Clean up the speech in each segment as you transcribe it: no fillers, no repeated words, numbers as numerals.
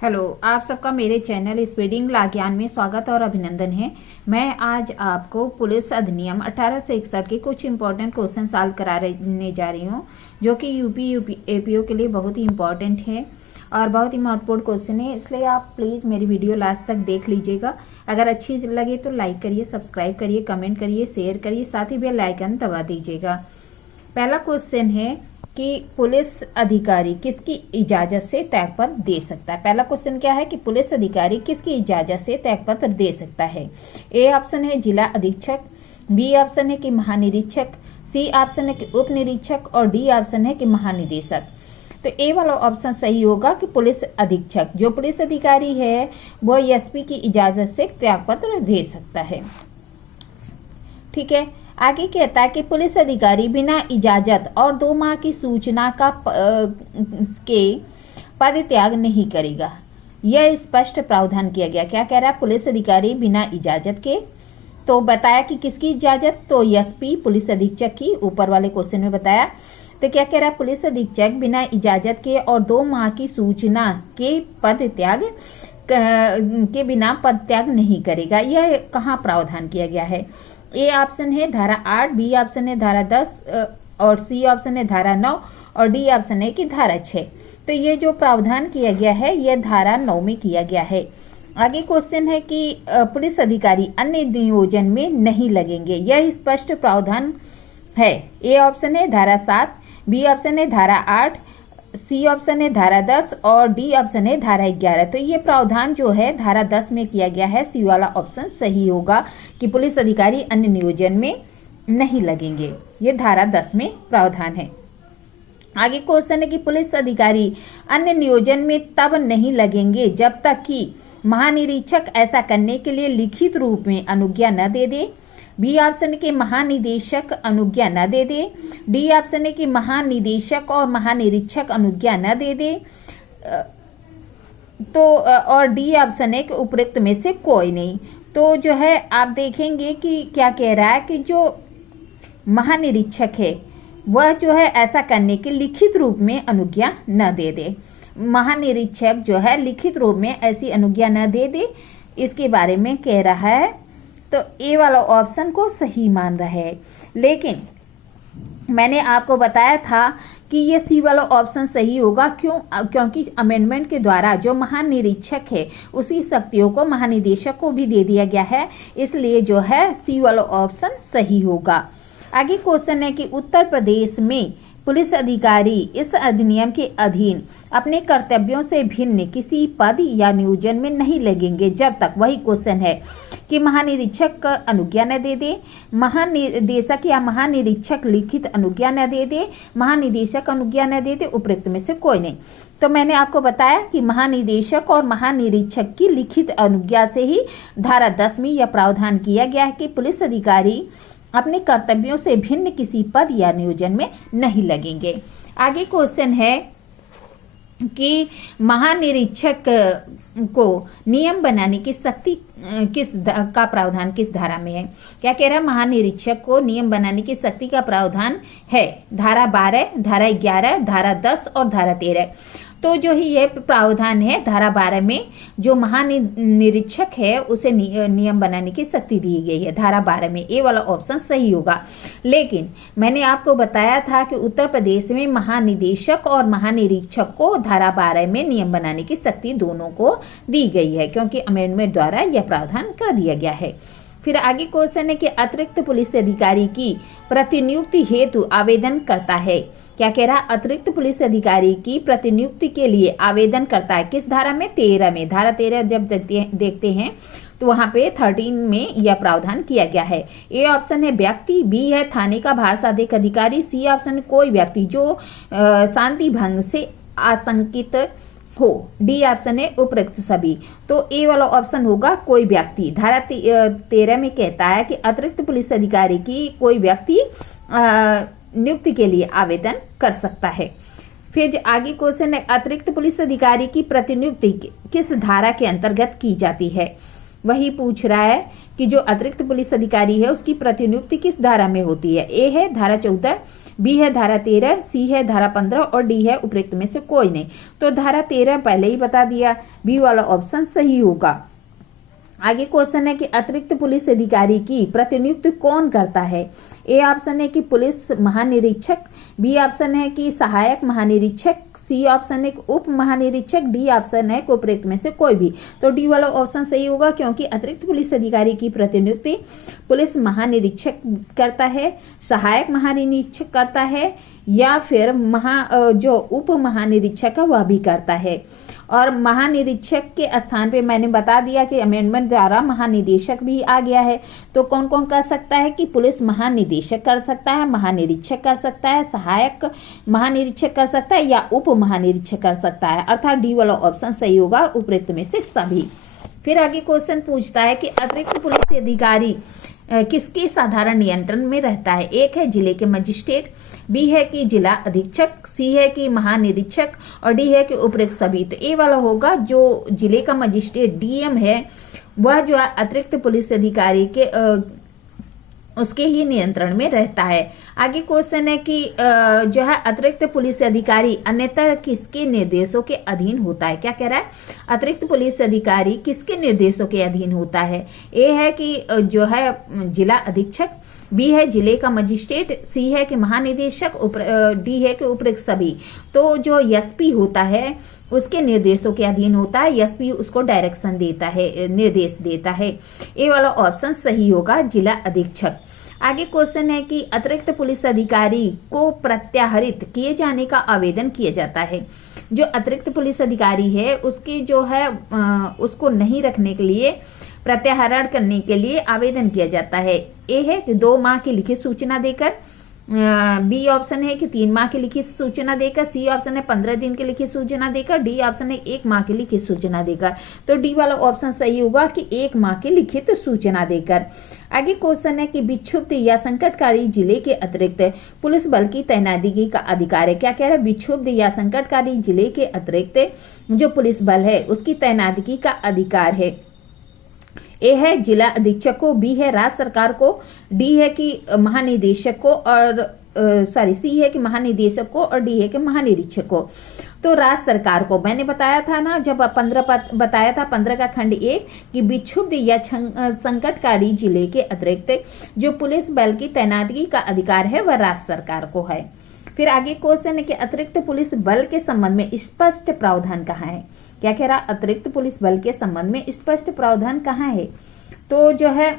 Hello, आप सबका मेरे चैनल स्पीडिंग ला ज्ञान में स्वागत और अभिनंदन है। मैं आज आपको पुलिस अधिनियम 1861 के कुछ इंपॉर्टेंट क्वेश्चन सॉल्व कराने जा रही हूँ, जो कि यूपी एपीओ के लिए बहुत ही इंपॉर्टेंट है और बहुत ही महत्वपूर्ण क्वेश्चन है। इसलिए आप प्लीज़ मेरी वीडियो लास्ट तक देख लीजिएगा। अगर अच्छी लगे तो लाइक करिए, सब्सक्राइब करिए, कमेंट करिए, शेयर करिए, साथ ही बेल आइकन दबा दीजिएगा। पहला क्वेश्चन है कि पुलिस अधिकारी किसकी इजाजत से त्यागपत्र दे सकता है। पहला क्वेश्चन क्या है कि पुलिस अधिकारी किसकी इजाजत से त्यागपत्र दे सकता है। ए ऑप्शन है जिला अधीक्षक, बी ऑप्शन है कि महानिरीक्षक, सी ऑप्शन है कि उप निरीक्षक और डी ऑप्शन है कि महानिदेशक। तो ए वाला ऑप्शन सही होगा कि पुलिस अधीक्षक, जो पुलिस अधिकारी है वो एसपी की इजाजत से त्यागपत्र दे सकता है। ठीक है, आगे कहता है कि पुलिस अधिकारी बिना इजाजत और 2 माह की सूचना के पद त्याग नहीं करेगा। यह स्पष्ट प्रावधान किया गया। क्या कह रहा है? पुलिस अधिकारी बिना इजाजत के, तो बताया कि किसकी इजाजत, तो एसपी पुलिस अधीक्षक की, ऊपर वाले क्वेश्चन में बताया। तो क्या कह रहा है? पुलिस अधीक्षक बिना इजाजत के और 2 माह की सूचना के पद त्याग के बिना पद त्याग नहीं करेगा। यह कहाँ प्रावधान किया गया है? ए ऑप्शन है धारा 8, बी ऑप्शन है धारा 10 और सी ऑप्शन है धारा 9 और डी ऑप्शन है कि धारा 6। तो ये जो प्रावधान किया गया है यह धारा 9 में किया गया है। आगे क्वेश्चन है कि पुलिस अधिकारी अन्य नियोजन में नहीं लगेंगे। यह स्पष्ट प्रावधान है। ए ऑप्शन है धारा 7, बी ऑप्शन है धारा 8, सी ऑप्शन है धारा 10 और डी ऑप्शन है धारा 11। तो ये प्रावधान जो है धारा 10 में किया गया है। सी वाला ऑप्शन सही होगा कि पुलिस अधिकारी अन्य नियोजन में नहीं लगेंगे। ये धारा 10 में प्रावधान है। आगे क्वेश्चन है कि पुलिस अधिकारी अन्य नियोजन में तब नहीं लगेंगे जब तक कि महानिरीक्षक ऐसा करने के लिए लिखित रूप में अनुज्ञा न दे दे। बी ऑप्शन के महानिदेशक अनुज्ञा न दे दे, डी ऑप्शन है कि महानिदेशक और महानिरीक्षक अनुज्ञा न दे दे, तो और डी ऑप्शन है कि उपयुक्त में से कोई नहीं। तो जो है आप देखेंगे कि क्या कह रहा है कि जो महानिरीक्षक है वह जो है ऐसा करने के लिखित रूप में अनुज्ञा न दे दे। महानिरीक्षक जो है लिखित रूप में ऐसी अनुज्ञा न दे दे, इसके बारे में कह रहा है। तो ए वाला ऑप्शन को सही मान रहा है, लेकिन मैंने आपको बताया था कि ये सी वाला ऑप्शन सही होगा। क्योंकि अमेंडमेंट के द्वारा जो महानिरीक्षक है उसी शक्तियों को महानिदेशक को भी दे दिया गया है, इसलिए जो है सी वाला ऑप्शन सही होगा। आगे क्वेश्चन है कि उत्तर प्रदेश में पुलिस अधिकारी इस अधिनियम के अधीन अपने कर्तव्यों से भिन्न किसी पद या नियोजन में नहीं लगेंगे जब तक, वही क्वेश्चन है कि महानिरीक्षक अनुज्ञा न दे दे, महानिदेशक या महानिरीक्षक लिखित अनुज्ञा न दे दे, महानिदेशक अनुज्ञा न दे दे, उपयुक्त में से कोई नहीं। तो मैंने आपको बताया कि महानिदेशक और महानिरीक्षक की लिखित अनुज्ञा से ही धारा 10 में यह प्रावधान किया गया है कि पुलिस अधिकारी अपने कर्तव्यों से भिन्न किसी पद या नियोजन में नहीं लगेंगे। आगे क्वेश्चन है कि महानिरीक्षक को नियम बनाने की शक्ति का प्रावधान किस धारा में है। क्या कह रहा है? महानिरीक्षक को नियम बनाने की शक्ति का प्रावधान है धारा 12, धारा 11, धारा 10 और धारा 13। तो जो ही ये प्रावधान है धारा 12 में जो महानिरीक्षक है उसे नियम बनाने की शक्ति दी गई है धारा 12 में। ए वाला ऑप्शन सही होगा, लेकिन मैंने आपको बताया था कि उत्तर प्रदेश में महानिदेशक और महानिरीक्षक को धारा 12 में नियम बनाने की शक्ति दोनों को दी गई है, क्योंकि अमेंडमेंट द्वारा यह प्रावधान कर दिया गया है। फिर आगे क्वेश्चन है कि अतिरिक्त पुलिस अधिकारी की प्रतिनियुक्ति हेतु आवेदन करता है। क्या कह रहा? अतिरिक्त पुलिस अधिकारी की प्रतिनियुक्ति के लिए आवेदन करता है किस धारा में? 13 में। धारा 13 जब देखते हैं तो वहां पे 13 में यह प्रावधान किया गया है। ए ऑप्शन है व्यक्ति, बी है थाने का भाषाधिक अधिकारी, सी ऑप्शन कोई व्यक्ति जो शांति भंग से आशंकित हो, डी ऑप्शन है उपयुक्त सभी। तो ए वाला ऑप्शन होगा कोई व्यक्ति। धारा 13 में कहता है कि अतिरिक्त पुलिस अधिकारी की कोई व्यक्ति नियुक्ति के लिए आवेदन कर सकता है। फिर आगे क्वेश्चन है अतिरिक्त पुलिस अधिकारी की प्रतिनियुक्ति किस धारा के अंतर्गत की जाती है। वही पूछ रहा है कि जो अतिरिक्त पुलिस अधिकारी है उसकी प्रतिनियुक्ति किस धारा में होती है। ए है धारा 14, बी है धारा 13, सी है धारा 15 और डी है उपरोक्त में से कोई नहीं। तो धारा 13 पहले ही बता दिया, बी वाला ऑप्शन सही होगा। आगे क्वेश्चन है कि अतिरिक्त पुलिस अधिकारी की प्रतिनियुक्ति कौन करता है। ए ऑप्शन है कि पुलिस महानिरीक्षक, बी ऑप्शन है कि सहायक महानिरीक्षक, सी ऑप्शन है उप महानिरीक्षक, डी ऑप्शन है उपरोक्त में से कोई भी। तो डी वाला ऑप्शन सही होगा, क्योंकि अतिरिक्त पुलिस अधिकारी की प्रतिनियुक्ति पुलिस महानिरीक्षक करता है, सहायक महानिरीक्षक करता है, या फिर जो उप महानिरीक्षक है वह भी करता है। और महानिरीक्षक के स्थान पे मैंने बता दिया कि अमेंडमेंट द्वारा महानिदेशक भी आ गया है। तो कौन कौन कर सकता है कि पुलिस महानिदेशक कर सकता है, महानिरीक्षक कर सकता है, सहायक महानिरीक्षक कर सकता है, या उप महानिरीक्षक कर सकता है। अर्थात डी वाला ऑप्शन सही होगा, उपरोक्त में से सभी। फिर आगे क्वेश्चन पूछता है कि अतिरिक्त पुलिस अधिकारी किसके साधारण नियंत्रण में रहता है। एक है जिले के मजिस्ट्रेट, बी है कि जिला अधीक्षक, सी है कि महानिरीक्षक और डी है कि उपरोक्त सभी। तो ए वाला होगा, जो जिले का मजिस्ट्रेट डीएम है वह जो है अतिरिक्त पुलिस अधिकारी के उसके ही नियंत्रण में रहता है। आगे क्वेश्चन है कि जो है अतिरिक्त पुलिस अधिकारी अन्यथा किसके निर्देशों के अधीन होता है। क्या कह रहा है, अतिरिक्त पुलिस अधिकारी किसके निर्देशों के अधीन होता है। ए है कि जो है जिला अधीक्षक, बी है जिले का मजिस्ट्रेट, सी है कि महानिदेशक, डी है कि उपरोक्त सभी। तो जो एसपी होता है उसके निर्देशों के अधीन होता है, एसपी उसको डायरेक्शन देता है, निर्देश देता है। ए वाला ऑप्शन सही होगा, जिला अधीक्षक। आगे क्वेश्चन है कि अतिरिक्त पुलिस अधिकारी को प्रत्याहरित किए जाने का आवेदन किया जाता है। जो अतिरिक्त पुलिस अधिकारी है उसकी जो है उसको नहीं रखने के लिए, प्रत्याहरण करने के लिए आवेदन किया जाता है। ए है कि 2 माह की लिखित सूचना देकर, बी ऑप्शन है कि 3 माह की लिखित सूचना देकर, सी ऑप्शन है 15 दिन की लिखित सूचना देकर, डी ऑप्शन है 1 माह की लिखित सूचना देकर। तो डी वाला ऑप्शन सही होगा कि 1 माह की लिखित सूचना देकर। आगे क्वेश्चन है कि विक्षुब्ध या संकटकारी जिले के अतिरिक्त पुलिस बल की तैनाती का अधिकार है। क्या कह रहा है, विक्षुब्ध या संकटकारी जिले के अतिरिक्त जो पुलिस बल है उसकी तैनाती का अधिकार है। ए है जिला अधीक्षक को, बी है राज्य सरकार को, डी है कि महानिदेशक को और सी है कि महानिदेशक को और डी है कि महानिरीक्षक को। तो राज्य सरकार को मैंने बताया था ना, जब 15 बताया था 15 का खंड 1 कि विक्षुब्ध या संकटकारी जिले के अतिरिक्त जो पुलिस बल की तैनाती का अधिकार है वह राज्य सरकार को है। फिर आगे क्वेश्चन है कि अतिरिक्त पुलिस बल के संबंध में स्पष्ट प्रावधान कहाँ है। क्या कह रहा, अतिरिक्त पुलिस बल के संबंध में स्पष्ट प्रावधान कहाँ है। तो जो है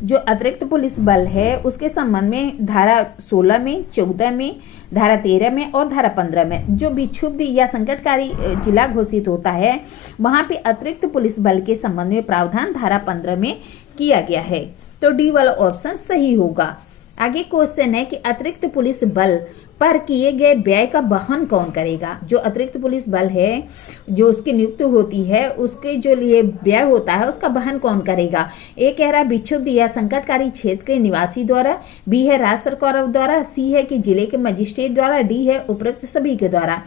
जो अतिरिक्त पुलिस बल है उसके संबंध में धारा 16 में, 14 में, धारा 13 में और धारा 15 में जो विक्षुब्ध या संकटकारी जिला घोषित होता है वहां पे अतिरिक्त पुलिस बल के संबंध में प्रावधान धारा 15 में किया गया है। तो डी वाला ऑप्शन सही होगा। आगे क्वेश्चन है कि अतिरिक्त पुलिस बल पर किए गए व्यय का वहन कौन करेगा। जो अतिरिक्त पुलिस बल है जो उसकी नियुक्ति होती है उसके जो लिए व्यय होता है उसका वहन कौन करेगा। ए कह रहा है विक्षुब्ध या संकटकारी क्षेत्र के निवासी द्वारा, बी है राज्य सरकार द्वारा, सी है कि जिले के मजिस्ट्रेट द्वारा, डी है उपरोक्त सभी के द्वारा।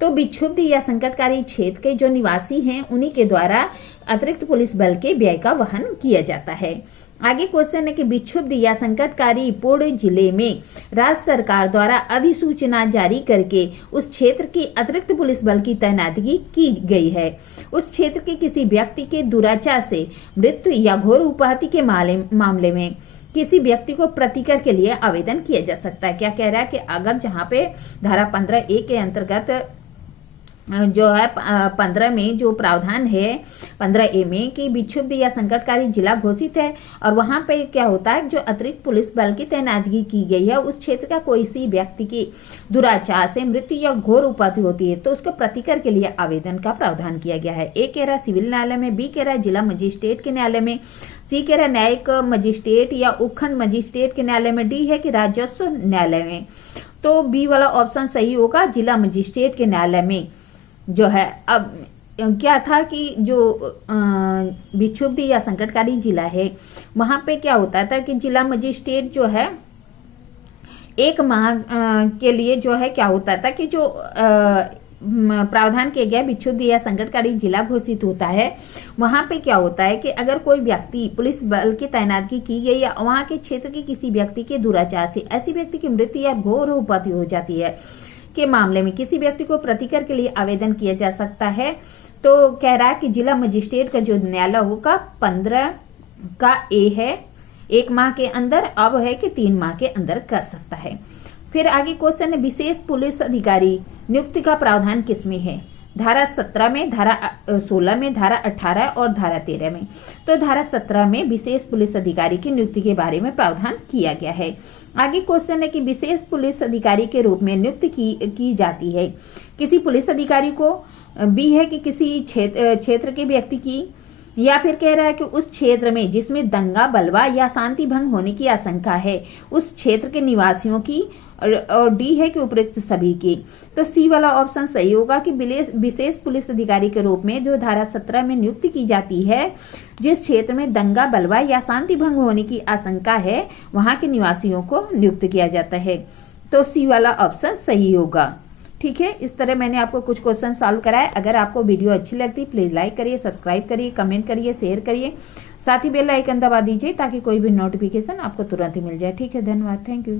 तो विक्षुब्ध या संकटकारी क्षेत्र के जो निवासी हैं उन्हीं के द्वारा अतिरिक्त पुलिस बल के व्यय का वहन किया जाता है। आगे क्वेश्चन है कि विक्षुब्ध या संकटकारी पूर्ण जिले में राज्य सरकार द्वारा अधिसूचना जारी करके उस क्षेत्र की अतिरिक्त पुलिस बल की तैनाती की गई है। उस क्षेत्र के किसी व्यक्ति के दुराचार से मृत्यु या घोर उपाहति के मामले में किसी व्यक्ति को प्रतिकर के लिए आवेदन किया जा सकता है। क्या कह रहा है कि अगर जहाँ पे धारा 15A के अंतर्गत जो है 15 में जो प्रावधान है 15A में कि विक्षुब्ध या संकटकारी जिला घोषित है और वहां पे क्या होता है जो अतिरिक्त पुलिस बल की तैनाती की गई है उस क्षेत्र का कोई सी व्यक्ति की दुराचार से मृत्यु या घोर उपाधि होती है तो उसको प्रतिकर के लिए आवेदन का प्रावधान किया गया है। ए कह रहा सिविल न्यायालय में, बी कह रहा जिला मजिस्ट्रेट के न्यायालय में, सी कह रहा न्यायिक मजिस्ट्रेट या उपखंड मजिस्ट्रेट के न्यायालय में, डी है कि राजस्व न्यायालय में। तो बी वाला ऑप्शन सही होगा, जिला मजिस्ट्रेट के न्यायालय में जो है। अब क्या था कि जो विक्षुब्ध या संकटकारी जिला है वहां पे क्या होता था कि जिला मजिस्ट्रेट जो है 1 माह के लिए जो है क्या होता था कि जो प्रावधान किया गया विक्षुब्ध या संकटकारी जिला घोषित होता है, वहां पे क्या होता है कि अगर कोई व्यक्ति पुलिस बल की तैनाती की गई या वहां के क्षेत्र के किसी व्यक्ति के दुराचार से ऐसी व्यक्ति की मृत्यु या घोर उपपत्ति हो जाती है के मामले में किसी व्यक्ति को प्रतिकर के लिए आवेदन किया जा सकता है। तो कह रहा है कि जिला मजिस्ट्रेट का जो न्यायालय होगा 15 का ए है 1 माह के अंदर, अब है कि 3 माह के अंदर कर सकता है। फिर आगे क्वेश्चन है विशेष पुलिस अधिकारी नियुक्ति का प्रावधान किसमें है? धारा 17 में, धारा 16 में, धारा 18 और धारा 13 में। तो धारा 17 में विशेष पुलिस अधिकारी की नियुक्ति के बारे में प्रावधान किया गया है। आगे क्वेश्चन है कि विशेष पुलिस अधिकारी के रूप में नियुक्ति की जाती है किसी पुलिस अधिकारी को, बी है कि किसी क्षेत्र के व्यक्ति की, या फिर कह रहा है कि उस क्षेत्र में जिसमें दंगा बलवा या शांति भंग होने की आशंका है उस क्षेत्र के निवासियों की, और डी है कि उपयुक्त सभी की। तो सी वाला ऑप्शन सही होगा कि विशेष पुलिस अधिकारी के रूप में जो धारा 17 में नियुक्ति की जाती है जिस क्षेत्र में दंगा बलवा या शांति भंग होने की आशंका है वहां के निवासियों को नियुक्त किया जाता है। तो सी वाला ऑप्शन सही होगा। ठीक है, इस तरह मैंने आपको कुछ क्वेश्चन सॉल्व कराए। अगर आपको वीडियो अच्छी लगती प्लीज लाइक करिए, सब्सक्राइब करिए, कमेंट करिए, शेयर करिए, साथ ही बेल आइकन दबा दीजिए ताकि कोई भी नोटिफिकेशन आपको तुरंत ही मिल जाए। ठीक है, धन्यवाद, थैंक यू।